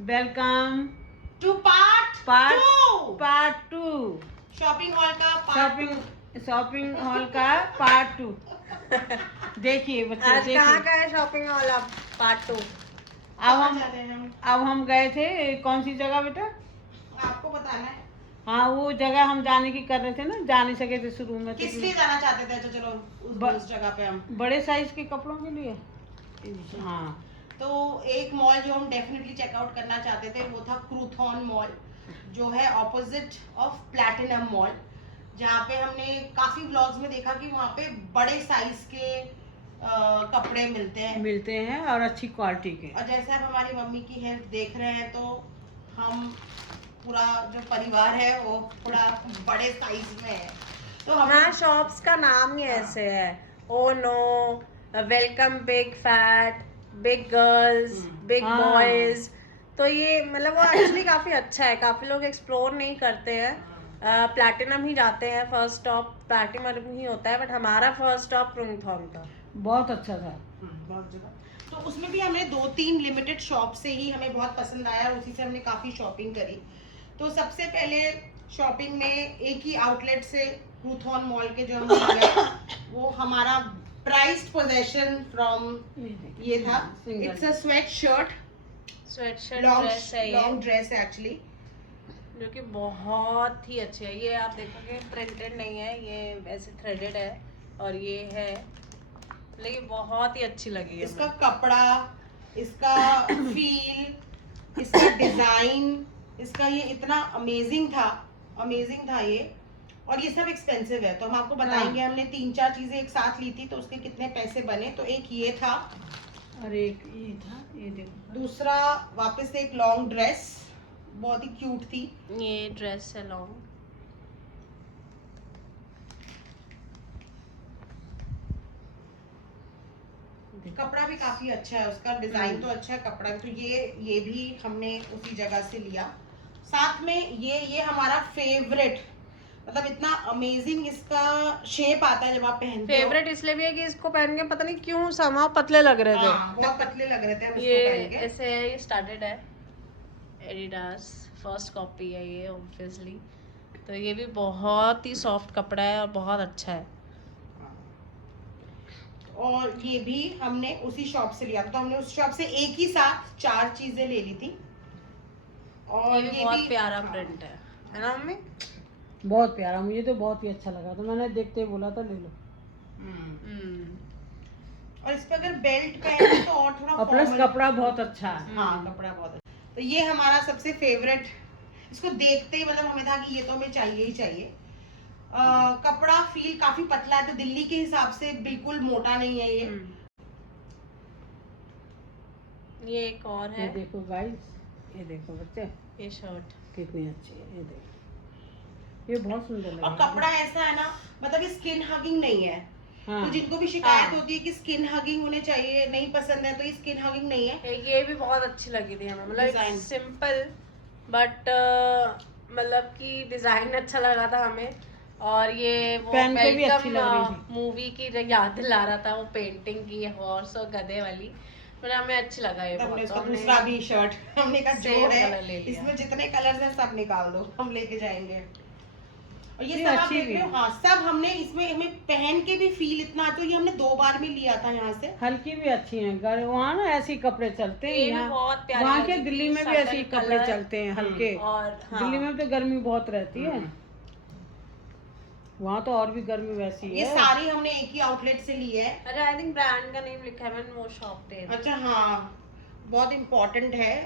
Welcome to part two shopping hall का shopping hall का part 2। देखिए बच्चे, आज कहाँ का है शॉपिंग हॉल? अब पार्ट 2। अब हम गए थे, कौन सी जगह बेटा? आपको बताना है हाँ, वो जगह हम जाने की कर रहे थे ना, जा नहीं सके थे शुरू में। किस लिए जाना चाहते थे? अच्छा चलो उस जगह पे हम बड़े साइज के कपड़ों के लिए। हाँ, तो एक मॉल जो हम डेफिनेटली चेकआउट करना चाहते थे वो था क्रूथॉन मॉल, जो है ऑपोजिट ऑफ प्लैटिनम मॉल, जहाँ पे हमने काफी व्लॉग्स में देखा कि वहाँ पे बड़े साइज के कपड़े मिलते हैं और अच्छी क्वालिटी के। और जैसे अब हमारी मम्मी की हेल्थ देख रहे हैं तो हम पूरा जो परिवार है वो थोड़ा बड़े साइज में है। तो हम हाँ, शॉप्स का नाम ही ऐसे है। Oh no, welcome big fat, big girls, big हाँ। बॉयज। तो ये मतलब वो एक्चुअली काफी अच्छा है। काफी लोग एक्सप्लोर नहीं करते हैं, प्लैटिनम ही जाते हैं। फर्स्ट स्टॉप प्लैटिनम ही होता है, बट हमारा फर्स्ट स्टॉप क्रूथॉन था। बहुत अच्छा था। बहुत जगह, तो उसमें भी हमें 2-3 लिमिटेड शॉप से ही हमें बहुत पसंद आया और उसी से हमने काफी शॉपिंग करी। तो सबसे पहले शॉपिंग में एक ही आउटलेट से क्रूथॉन मॉल के जो हम गए वो हमारा प्राइज्ड पोजेशन फ्रॉम ये था। It's a sweatshirt long dress है एक्चुअली, जो कि बहुत ही अच्छी है। ये आप देखोगे प्रिंटेड नहीं है, ये वैसे थ्रेडेड है और ये है, लेकिन बहुत ही अच्छी लगी है। इसका कपड़ा, इसका फील, इसका डिजाइन, इसका ये इतना अमेजिंग था ये। और ये सब एक्सपेंसिव है तो हम आपको बताएंगे। हमने 3-4 चीजें एक साथ ली थी तो उसके कितने पैसे बने। तो एक ये था और एक ये था, ये देखो। दूसरा वापस से एक लॉन्ग ड्रेस, बहुत ही क्यूट थी। ये ड्रेस है लॉन्ग, कपड़ा भी काफी अच्छा है, उसका डिजाइन तो अच्छा है, कपड़ा भी। तो ये भी हमने उसी जगह से लिया। साथ में ये हमारा फेवरेट, मतलब इतना अमेजिंग इसका शेप आता है जब आप पहनते हो। फेवरेट इसलिए भी है कि इसको पहन के पता नहीं क्यों समा पतले लग रहे थे। हाँ, बहुत पतले लग रहे थे हम ये इसको पहन के। ऐसे है, ये स्टार्टेड है, एडिडास फर्स्ट कॉपी है ये ऑब्वियसली। तो ये भी बहुत ही सॉफ्ट कपड़ा है और बहुत अच्छा है। और ये भी हमने उसी शॉप से लिया था, तो हमने उस शॉप से एक ही साथ 4 चीजें ले ली थी। और ये भी बहुत प्यारा प्रिंट है ना मम्मी? बहुत प्यारा, मुझे तो बहुत ही अच्छा लगा, तो मैंने देखते ही बोला था ले लो। और इस पे अगर बेल्ट पहने तो और थोड़ा प्लस कपड़ा बहुत अच्छा है। हाँ, कपड़ा बहुत अच्छा। तो ये हमारा सबसे फेवरेट, इसको देखते ही मतलब हमें था कि ये तो हमें चाहिए ही चाहिए। कपड़ा फील काफी पतला है, तो दिल्ली के हिसाब से बिल्कुल मोटा नहीं है ये। ये एक और है, ये देखो गाइस, ये देखो बच्चे, ये शर्ट कितनी अच्छी है, ये देखो, ये बहुत सुंदर लग और रहा है। कपड़ा ऐसा है ना, मतलब ये स्किन हगिंग नहीं है। हाँ। तो जिनको भी शिकायत होती है कि स्किन हगिंग होने चाहिए, नहीं पसंद है, तो ये स्किन हगिंग नहीं है। ये भी बहुत अच्छी लगी थी हमें, मतलब सिंपल बट मतलब कि डिजाइन अच्छा लगा था हमें। और ये वो पहन के भी अच्छी लग रही वेलकम मूवी की जो याद दिला रहा था, वो पेंटिंग की हॉर्स और गधे वाली, मतलब हमें अच्छा लगा ये हमने बहुत। उसका दूसरा भी शर्ट हमने कहा जो कलर है ले लिया। इसमें जितने कलर्स हैं सब निकाल दो, हम लेके जाएंगे। और ये ये सब आप अच्छी देख भी रहे हो, हाँ, सब हमने इसमें हमें पहन के भी फील इतना, तो ये हमने 2 बार में लिया था यहाँ से। हल्की भी अच्छी हैं, वहाँ ना ऐसे कपड़े चलते हैं, ये भी यहाँ बहुत प्यारी वहाँ लगी के थी, दिल्ली में भी ऐसे ही subtle कपड़े color। चलते हैं हल्के। और हाँ, दिल्ली में तो गर्मी बहुत रहती है, वहाँ तो और भी गर्मी वैसी ये है। सारी हमने एक ही आउटलेट से ली है। अरे आई थिंक ब्रांड का नेम लिखा है मैंने वो शॉप पे। अच्छा हाँ, बहुत इम्पोर्टेंट है।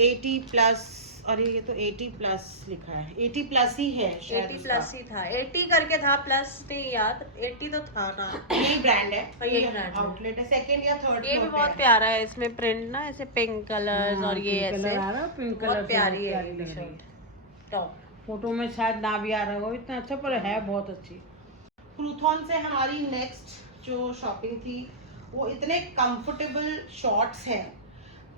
80+, अरे ये तो 80+ लिखा है, 80+ ही है शायद 80 उसका। प्लस ही था, 80 करके था, प्लस नहीं याद, 80 तो था ना। यही ब्रांड है, यही brand है। आउटलेट है, सेकंड या थर्ड ये भी बहुत प्यारा है, इसमें प्रिंट ना ऐसे पिंक कलर्स हाँ, और ये पिंक ऐसे कलर आ रहा है, पिंक कलर बहुत से प्यारी है प्यारी ये लग रही है। Shirt top. फोटो में शायद ना भी आ रहा हो इतना अच्छा, पर है बहुत अच्छी। क्रूथॉन से हमारी नेक्स्ट जो शॉपिंग थी वो इतने कंफर्टेबल शॉर्ट्स हैं,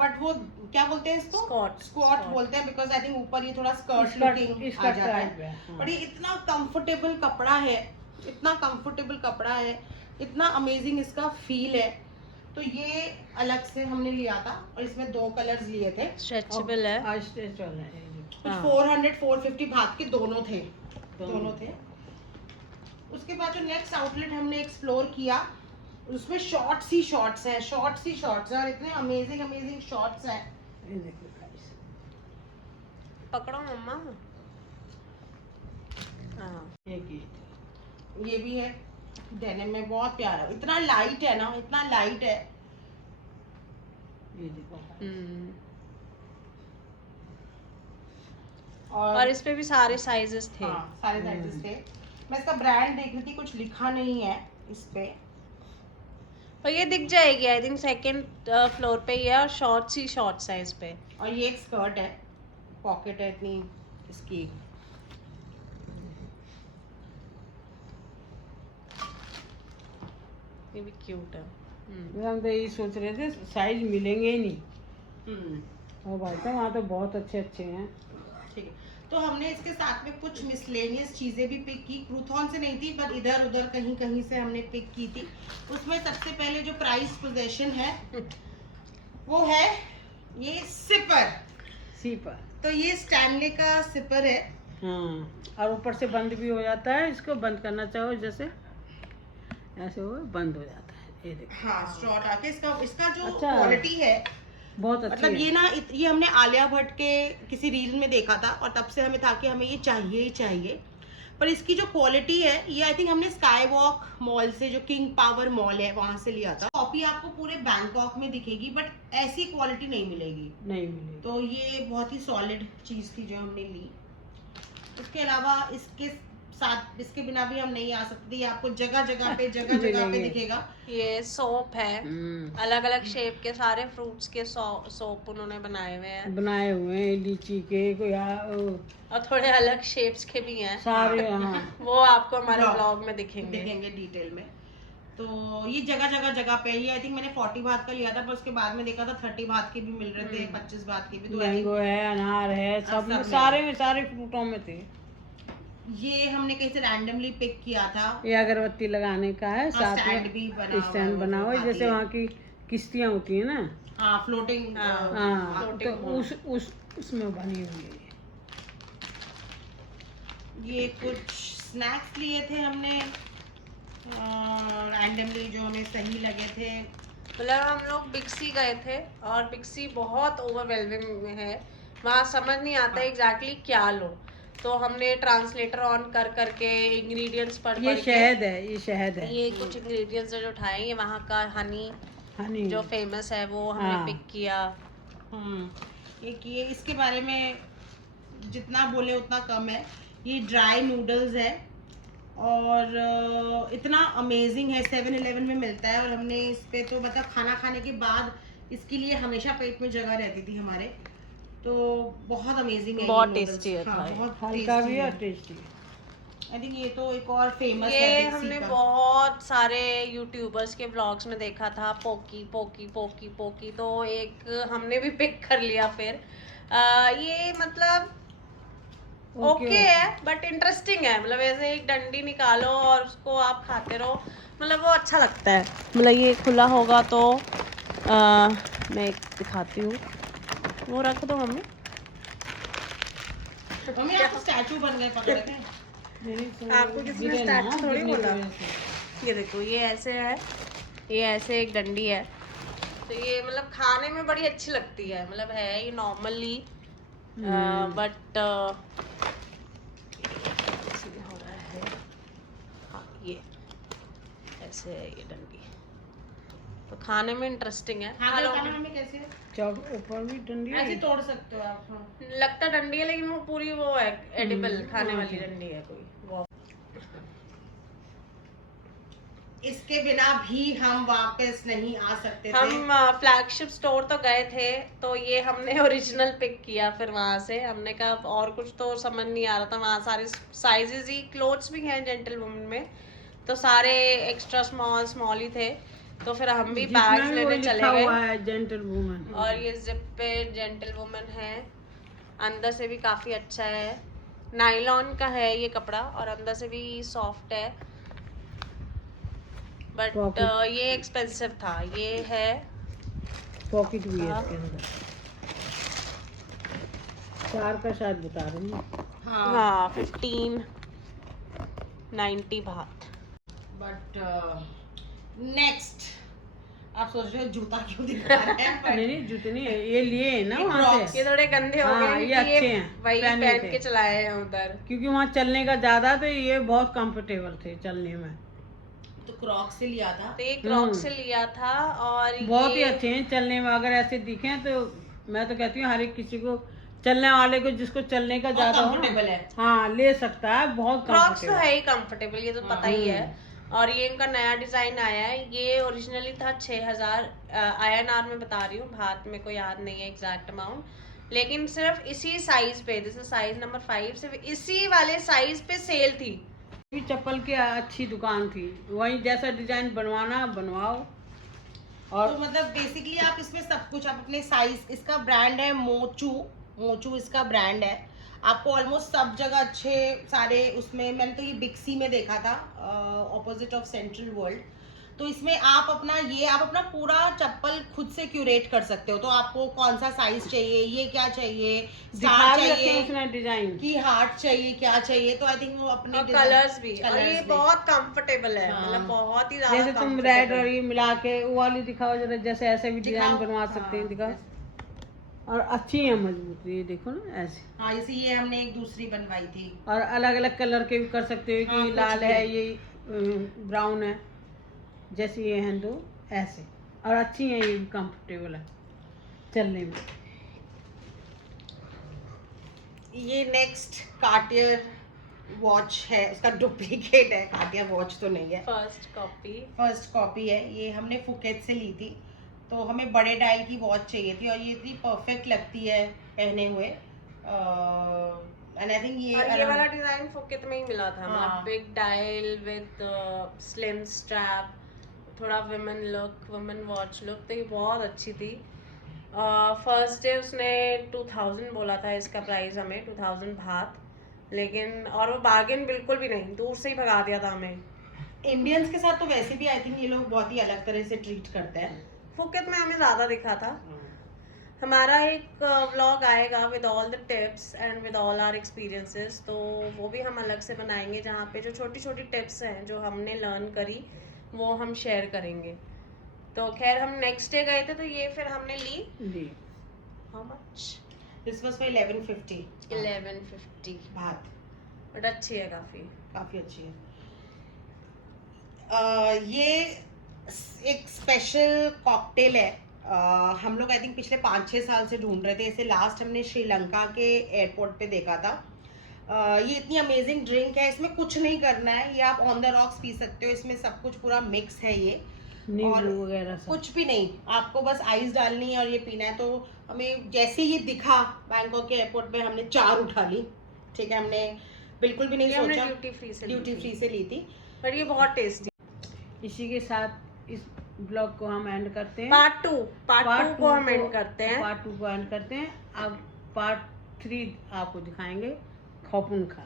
बट वो क्या बोलते हैं इसको, स्क्वाट बोलते हैं, बिकॉज आई थिंक ऊपर ये थोड़ा स्कर्ट लुकिंग आ जाता है। बट ये इतना कंफर्टेबल कपड़ा है, इतना कंफर्टेबल कपड़ा है, इतना अमेजिंग इसका फील है तो ये अलग से हमने लिया था और इसमें 2 कलर्स लिए थे। स्ट्रेचेबल है। आज स्टेज वाला है ये। कुछ हाँ। 400-450 भाग के दोनों थे। उसके बाद जो नेक्स्ट आउटलेट हमने एक्सप्लोर किया उसमें शॉर्ट्स ही शॉर्ट्स हैं और इतने अमेजिंग शॉर्ट्स हैं। ये देखो guys। पकड़ो मम्मा। हाँ। ये भी है डेनिम में, बहुत प्यारा, इतना लाइट है ना, इतना लाइट है। ये देखो और इस पे भी सारे साइजेस थे। हाँ, सारे साइजेस थे। मैं इसका ब्रांड देख रही थी, कुछ लिखा नहीं है इस पे, और ये दिख जाएगी आई थिंक सेकंड फ्लोर पे ही है और शॉर्ट्स ही शॉर्ट साइज पे। और ये एक स्कर्ट है, पॉकेट है इतनी इसकी। ये भी क्यूट है। हम तो यही सोच रहे थे साइज मिलेंगे ही नहीं। और भाई साहब वहाँ तो बहुत अच्छे अच्छे हैं। ठीक है, तो हमने इसके साथ में कुछ मिसलेनियस चीजें भी पिक की, क्रूथॉन से नहीं थी पर इधर उधर कहीं से हमने पिक की थी। उसमें सबसे पहले जो प्राइस पोजीशन है वो है ये सिपर। तो ये स्टैनले का सिपर है। हाँ, और ऊपर से बंद भी हो जाता है, इसको बंद करना चाहो जैसे ऐसे वो बंद हो जाता है। ये देखो। हाँ, स्ट्रॉ आके इसका जो अच्छा। क्वालिटी है बहुत अच्छी मतलब है। ये ना ये हमने आलिया भट्ट के किसी रील में देखा था और तब से हमें था कि हमें ये चाहिए ही चाहिए। पर इसकी जो क्वालिटी है ये आई थिंक हमने स्काई वॉक मॉल से, जो किंग पावर मॉल है वहां से लिया था। कॉपी आपको पूरे बैंकॉक में दिखेगी बट ऐसी क्वालिटी नहीं मिलेगी। तो ये बहुत ही सॉलिड चीज थी जो हमने ली। इसके अलावा इसके साथ, इसके बिना भी हम नहीं आ सकते। ये आपको जगह जगह पे दिखेगा। ये सोप है, अलग अलग शेप के सारे फ्रूट्स के सोप उन्होंने बनाए हुए हैं, लीची के कोई और थोड़े अलग शेप्स के भी हैं सारे। हाँ। वो आपको हमारे ब्लॉग में दिखेंगे डिटेल में। तो ये जगह पे, ये आई थिंक मैंने 40 बात का लिया था पर उसके बाद में देखा था 30 बात के भी मिल रहे थे, 25 बात के भी। तो मैंगो है, अनार है, सब में सारे फ्रूटों में थे। ये हमने कहीं से रैंडमली पिक किया था। ये अगरबत्ती लगाने का है, साथ में स्टैंड बना हुआ है, जैसे वहाँ की किश्तियाँ होती है ना। हाँ, फ्लोटिंग। हाँ, तो उसमें बनी हुई है। ये कुछ स्नैक्स लिए थे हमने रैंडमली, जो हमें सही लगे थे। मतलब हम लोग बिक्सी गए थे और बिक्सी बहुत ओवरवेलमिंग में है, वहाँ समझ नहीं आता एग्जैक्टली क्या लो। तो हमने ट्रांसलेटर ऑन कर करके इंग्रेडिएंट्स पढ़ ये शहद है। ये कुछ इंग्रेडिएंट्स जो उठाए, ये वहाँ का हनी जो फेमस है वो हमने पिक किया। ये इसके बारे में जितना बोले उतना कम है। ये ड्राई नूडल्स है और इतना अमेजिंग है, 7-Eleven में मिलता है और हमने इस पे तो मतलब खाना खाने के बाद इसके लिए हमेशा पेट में जगह रहती थी हमारे। तो बहुत अमेजिंग है, बहुत टेस्टी है। हाँ, बहुत हल्का भी और टेस्टी। आई थिंक ये तो एक और फेमस है ये बिक्सी हमने का। बहुत सारे यूट्यूबर्स के व्लॉग्स में देखा था, पोकी। तो एक हमने भी पिक कर लिया फिर। ये मतलब ओके है बट इंटरेस्टिंग है। मतलब ऐसे एक डंडी निकालो और उसको आप खाते रहो, मतलब वो अच्छा लगता है। मतलब ये खुला होगा तो मैं एक दिखाती हूँ, वो रख दो मम्मी। आप स्टैचू बन गए पकड़ के। आपको किसी ने स्टैचू थोड़ी बोला। ये देखो, ये ऐसे है, ये ऐसे एक डंडी है। तो ये मतलब खाने में बड़ी अच्छी लगती है, मतलब है ये नॉर्मली बट हो रहा है। हाँ, ये ऐसे है ये डंडी, तो खाने में इंटरेस्टिंग है। खाने में कैसे है? चौक ऊपर भी डंडी है। ऐसे तोड़ सकते हो आप। हाँ। लगता डंडी है लेकिन वो पूरी वो है एडिबल खाने वाली डंडी है कोई वो। इसके बिना भी हम वापस नहीं आ सकते थे। हम फ्लैगशिप स्टोर तो गए थे, तो ये हमने ओरिजिनल पिक किया। फिर वहां से हमने कहा और कुछ तो समझ नहीं आ रहा था, वहाँ सारे साइजेस ही, क्लोथ्स भी हैं जेंटल वुमन में, तो सारे एक्स्ट्रा स्मॉल ही थे। तो फिर हम भी बैग्स लेने चले गए। जेंटल वुमन, और ये जिप पे जेंटल वुमन है, अंदर से भी काफी अच्छा है, नायलॉन का है ये कपड़ा और अंदर से भी सॉफ्ट है। But Pocket. ये एक्सपेंसिव था। ये है पॉकेट भी है हाँ। इसके अंदर। 4 का शायद बता रही हूँ। हाँ 1590 बात। बट नेक्स्ट आप सोच रहे हो जूता क्यों दिखा रहे हैं but नहीं नहीं जूते नहीं है, ये लिए हैं ना ये वहाँ Crocs। से। ये थोड़े गंदे हो हाँ, गए ये क्योंकि अच्छे हैं, वही पहने पहन थे। के चलाए हैं उधर। क्योंकि वहाँ चलने का ज्यादा तो ये बहुत कंफर्टेबल थे चलने में। तो क्रॉक्स से लिया था। तो ये क्रॉक्स से लिया था और बहुत ही ये अच्छे हैं चलने में। अगर ऐसे दिखें तो मैं तो कहती हूँ हर एक किसी को, चलने वाले को, जिसको चलने का और ज्यादा हो कंफर्टेबल ना, है। हाँ ले सकता है। बहुत क्रॉक्स तो कंफर्टेबल। है ही कंफर्टेबल, ये तो पता ही है। और ये इनका नया डिजाइन आया है। ये ओरिजिनली था 6000 INR में बता रही हूँ, भारत में को याद नहीं है एग्जैक्ट अमाउंट, लेकिन सिर्फ इसी साइज पे, दिस इज साइज नंबर 5, सिर्फ इसी वाले साइज पे सेल थी। भी चप्पल की अच्छी दुकान थी, वही जैसा डिजाइन बनवाना बनवाओ। और तो मतलब बेसिकली आप इसमें सब कुछ आप अपने साइज, इसका ब्रांड है मोचू, मोचू इसका ब्रांड है। आपको ऑलमोस्ट सब जगह अच्छे सारे उसमें, मैंने तो ये बिक्सी में देखा था ऑपोजिट ऑफ सेंट्रल वर्ल्ड। तो इसमें आप अपना पूरा चप्पल खुद से क्यूरेट कर सकते हो। तो आपको कौन सा साइज चाहिए, ये क्या चाहिए, दिखा स्टार भी रखे चाहिए उसने डिजाइन कि हार्ट चाहिए, क्या चाहिए। तो आई थिंक वो अपने और कलर्स भी, और colours ये भी। बहुत कंफर्टेबल है, हाँ। मतलब बहुत ही ज्यादा जैसे तुम comfortable रेड है। और ये मिला के वो वाली दिखाओ जरा, जैसे ऐसे भी डिजाइन दिखाओ। बनवा सकते हैं, हाँ, दिखाओ। और अच्छी है, मजबूत, ये देखो ना ऐसे। हाँ इसी ये हमने एक दूसरी बनवाई थी। और अलग अलग कलर के भी कर सकते हो, हाँ, कि कुछ लाल भी। है, ये ब्राउन है, जैसे ये हैं दो ऐसे। और अच्छी है, ये कंफर्टेबल है चलने में। ये नेक्स्ट कार्टियर वॉच है, उसका डुप्लीकेट है, कार्टियर वॉच तो नहीं है, फर्स्ट कॉपी। फर्स्ट कॉपी है। ये हमने फुकेट से ली थी, तो हमें बड़े डायल की वॉच चाहिए थी और ये इतनी परफेक्ट लगती है पहने हुए। एंड आई थिंक और ये वाला डिजाइन फुकेट में ही मिला था, हाँ। मतलब big dial with slim strap, थोड़ा women look, women watch look, तो ये बहुत अच्छी थी। फर्स्ट डे उसने 2000 बोला था इसका प्राइस हमें, 2000 बात, लेकिन और वो बार्गेन बिल्कुल भी नहीं, दूर से ही भगा दिया था हमें। इंडियंस के साथ तो वैसे भी आई थिंक ये लोग बहुत ही अलग तरह से ट्रीट करते हैं। फुकेट में हमें ज़्यादा दिखा था। हमारा एक व्लॉग आएगा with all the tips and with all our experiences, तो वो भी हम अलग से बनाएंगे, जहाँ पे जो छोटी छोटी टिप्स हैं जो हमने लर्न करी वो हम शेयर करेंगे। तो खैर हम नेक्स्ट डे गए थे, तो ये फिर हमने ली how much, this was for 1150 1150 बात, बट अच्छी है काफ़ी। काफी अच्छी है। ये एक स्पेशल कॉकटेल है। हम लोग आई थिंक पिछले 5-6 साल से ढूंढ रहे थे इसे। लास्ट हमने श्रीलंका के एयरपोर्ट पे देखा था। ये इतनी अमेजिंग ड्रिंक है, इसमें कुछ नहीं करना है, ये आप ऑन द रॉक्स पी सकते हो। इसमें सब कुछ पूरा मिक्स है ये, नींबू वगैरह सब। कुछ भी नहीं, आपको बस आइस डालनी है और ये पीना है। तो हमें जैसे ही दिखा बैंकॉक के एयरपोर्ट पे, हमने 4 उठा ली। ठीक है, हमने बिल्कुल भी नहीं ये हमने सोचा, ड्यूटी फ्री से ली थी। बट ये बहुत टेस्टी। इसी के साथ इस ब्लॉग को हम एंड करते हैं। पार्ट टू को हम एंड करते हैं। पार्ट 2 को एंड करते हैं। अब पार्ट 3 आपको दिखाएंगे खौपुन खा।